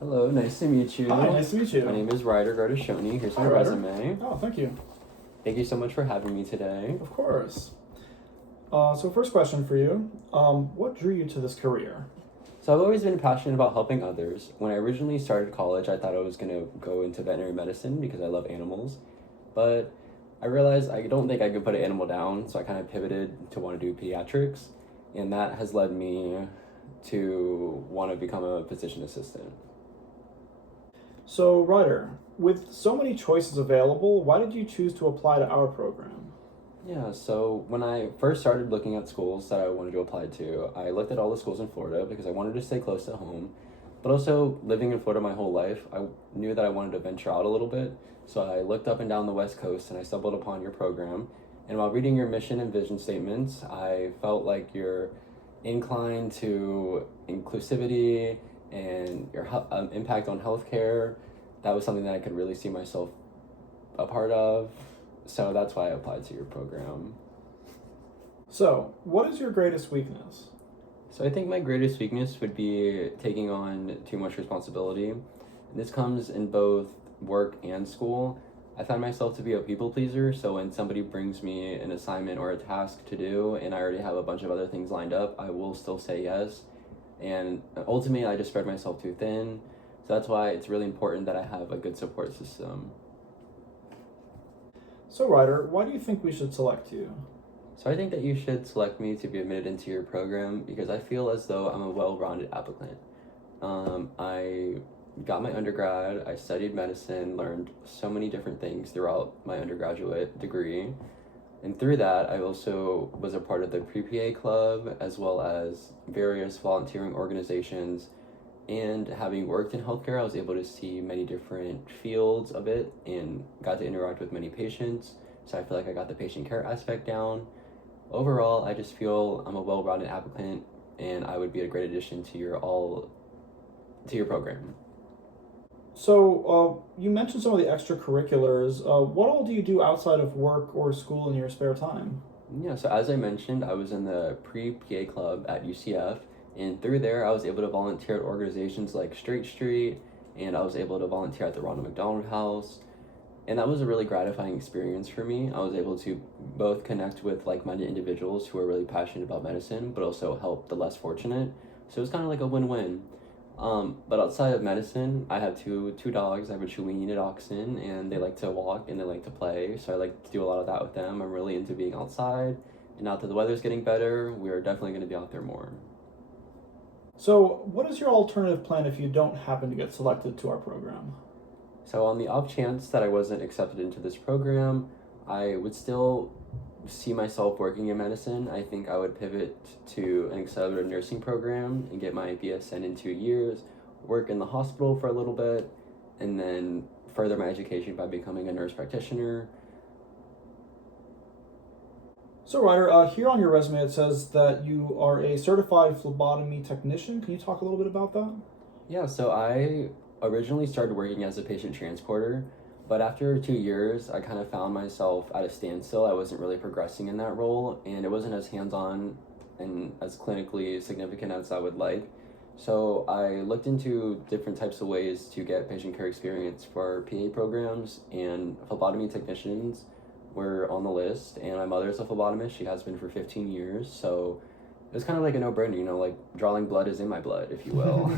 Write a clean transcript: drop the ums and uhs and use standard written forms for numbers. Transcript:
Hello, nice to meet you. Hi, nice to meet you. My name is Ryder Guardascione. Here's my Hi, Ryder. resume. Oh, thank you. Thank you so much for having me today. Of course. So first question for you. What drew you to this career? So I've always been passionate about helping others. When I originally started college, I thought I was going to go into veterinary medicine because I love animals. But I realized I don't think I could put an animal down, so I kind of pivoted to want to do pediatrics. And that has led me to want to become a physician assistant. So, Ryder, with so many choices available, why did you choose to apply to our program? Yeah, so when I first started looking at schools that I wanted to apply to, I looked at all the schools in Florida because I wanted to stay close to home. But also, living in Florida my whole life, I knew that I wanted to venture out a little bit. So I looked up and down the West Coast and I stumbled upon your program. And while reading your mission and vision statements, I felt like you're inclined to inclusivity and your impact on healthcare. That was something that I could really see myself a part of. So that's why I applied to your program. So, what is your greatest weakness? So I think my greatest weakness would be taking on too much responsibility. This comes in both work and school. I find myself to be a people pleaser, so when somebody brings me an assignment or a task to do and I already have a bunch of other things lined up, I will still say yes. And ultimately, I just spread myself too thin. So that's why it's really important that I have a good support system. So, Ryder, why do you think we should select you? So I think that you should select me to be admitted into your program because I feel as though I'm a well-rounded applicant. I got my undergrad, I studied medicine, learned so many different things throughout my undergraduate degree. And through that, I also was a part of the pre-PA club as well as various volunteering organizations. And having worked in healthcare, I was able to see many different fields of it and got to interact with many patients. So I feel like I got the patient care aspect down. Overall, I just feel I'm a well-rounded applicant and I would be a great addition to your program. So, you mentioned some of the extracurriculars. What all do you do outside of work or school in your spare time? Yeah, so as I mentioned, I was in the pre-PA club at UCF, and through there, I was able to volunteer at organizations like Straight Street, and I was able to volunteer at the Ronald McDonald House, and that was a really gratifying experience for me. I was able to both connect with like-minded individuals who are really passionate about medicine, but also help the less fortunate. So it was kind of like a win-win. But outside of medicine, I have two dogs. I have a Chihuahua and a Dachshund, and they like to walk and they like to play. So I like to do a lot of that with them. I'm really into being outside, and now that the weather's getting better, we're definitely going to be out there more. So, what is your alternative plan if you don't happen to get selected to our program? So on the off chance that I wasn't accepted into this program, I would still see myself working in medicine. I think I would pivot to an accelerated nursing program and get my BSN in 2 years, work in the hospital for a little bit, and then further my education by becoming a nurse practitioner. So, Ryder, here on your resume it says that you are a certified phlebotomy technician. Can you talk a little bit about that? Yeah, so I originally started working as a patient transporter, but after 2 years, I kind of found myself at a standstill. I wasn't really progressing in that role, and it wasn't as hands-on and as clinically significant as I would like. So I looked into different types of ways to get patient care experience for PA programs, and phlebotomy technicians were on the list, and my mother's a phlebotomist. She has been for 15 years, so it was kind of like a no-brainer, like drawing blood is in my blood, if you will.